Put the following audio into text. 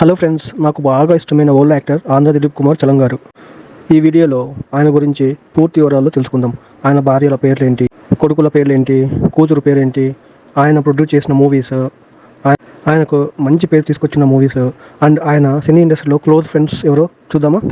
Hello friends, నాకు బాగా ఇష్టమైన ఓల్డ్ యాక్టర్ ఆంధ్ర దిలీప్ కుమార్ చలం గారు. ఈ వీడియోలో ఆయన గురించి పూర్తి వివరాలు తెలుసుకుందాం. ఆయన భార్యల పేర్లేంటి, కొడుకుల పేర్లేంటి, కూతురు పేరేంటి, ఆయన ప్రొడ్యూస్ చేసిన మూవీస్, ఆయనకు మంచి పేరు తీసుకొచ్చిన మూవీస్, అండ్ ఆయన సినీ ఇండస్ట్రీలో క్లోజ్ ఫ్రెండ్స్ ఎవరో చూద్దామా?